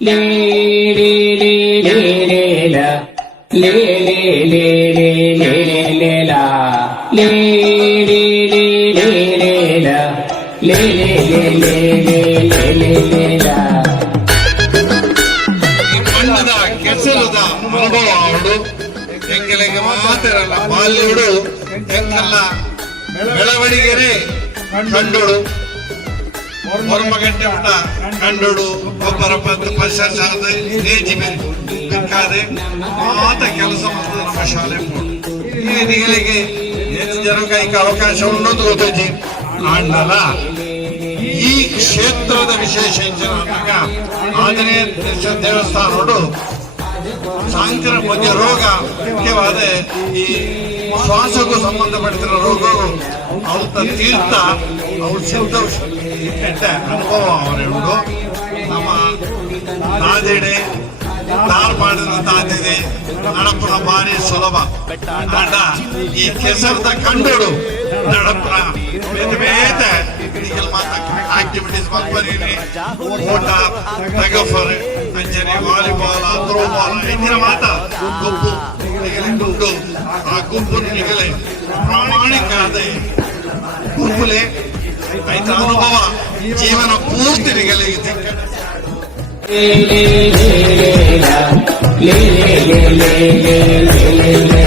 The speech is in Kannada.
ಲೇ ಲೇ ಲೇ ಲೇ ಲೇ ಲ ಲೇ ಲೇ ಲೇ ಲೇ ಲೇ ಲೇ ಲಾ ಲೇ ಲೇ ಲೇ ಲೇ ಲೇ ಲ ಲೇ ಲೇ ಲೇ ಲೇ ಲೇ ಲೇ ಲೇ ಲೇ ಲಾ. ಬಣ್ಣದ ಕೆಸರದ ಅನುಭವ ಅವಳು ಎಂಗೆಲೆಗೆ ಮಾತಿರಲ್ಲ ಬಾಲ್ಯಡು ಎಂಗೆಲ್ಲ ಬೆಳವಣಿಗೆರೆ ಕಂಡುಡು ಹೊರಮಗಂಟೆ ಊಟ ಕಂಡುಡು ಒಬ್ಬರ ಪಶ್ಚಾತ್ತಾದ ನೇಜಿ ಬೇಕಾದೆ ಮಾತ ಕೆಲಸ ಮಾಡೋದು ನಮ್ಮ ಶಾಲೆ ಈ ನಿಗಳಿಗೆ ಹೆಚ್ಚು ಜನ ಕೈಗೆ ಅವಕಾಶ ಉಂಟು ಗೊತ್ತೈತಿ ಆಂಡಲ ಈ ಕ್ಷೇತ್ರದ ವಿಶೇಷ ಆಂಜನೇಯ ದೇವಸ್ಥಾನೋಡು ಸಾಂಕ್ರಾಮಿಕ ರೋಗ ಮುಖ್ಯವಾದ ಈ ಶ್ವಾಸಕ್ಕೂ ಸಂಬಂಧಪಟ್ಟಿರೋ ರೋಗಗಳು ಅವ್ರ ತೀರ್ಥ ಅವ್ರ ಸಿದ್ಧ ಅನುಭವ ಅವರುಂಟು ನಮ್ಮ ನಾದೆಡೆ ತಾರ್ ಮಾಡಿದ ತಾದಿದೆ ನಡಪನ ಭಾರಿ ಸುಲಭ ಆಡ ಈ ಕೆಸರದ ಕಂಡುಡು ನಡಪನ ಬೇತೆ ಬೇತೆ ಆಕ್ಟಿವಿಟೀಸ್ ಮಲ್ಪರೀನಿ ಓಟ ತಗಫರ್ ಅಂಜನೆ ವಾಲಿಬಾಲ್ ಥ್ರೋಬಾಲ್ ಇಂದಿನ ಮಾತ ಗುಂಪು ಉಂಟು ಆ ಗುಂಪು ನಿಗಲೆ ಪ್ರಾಮಾಣಿಕ ಗುಂಪುಲೆ ಆಯ್ತ ಅನುಭವ ಜೀವನ ಪೂರ್ತಿ ನಿಗಲೆ ಲೇ ಲೇ ಲೇ ಲೇ ಲೇ ಲೇ ಲೇ ಲೇ ಲೇ ಲೇ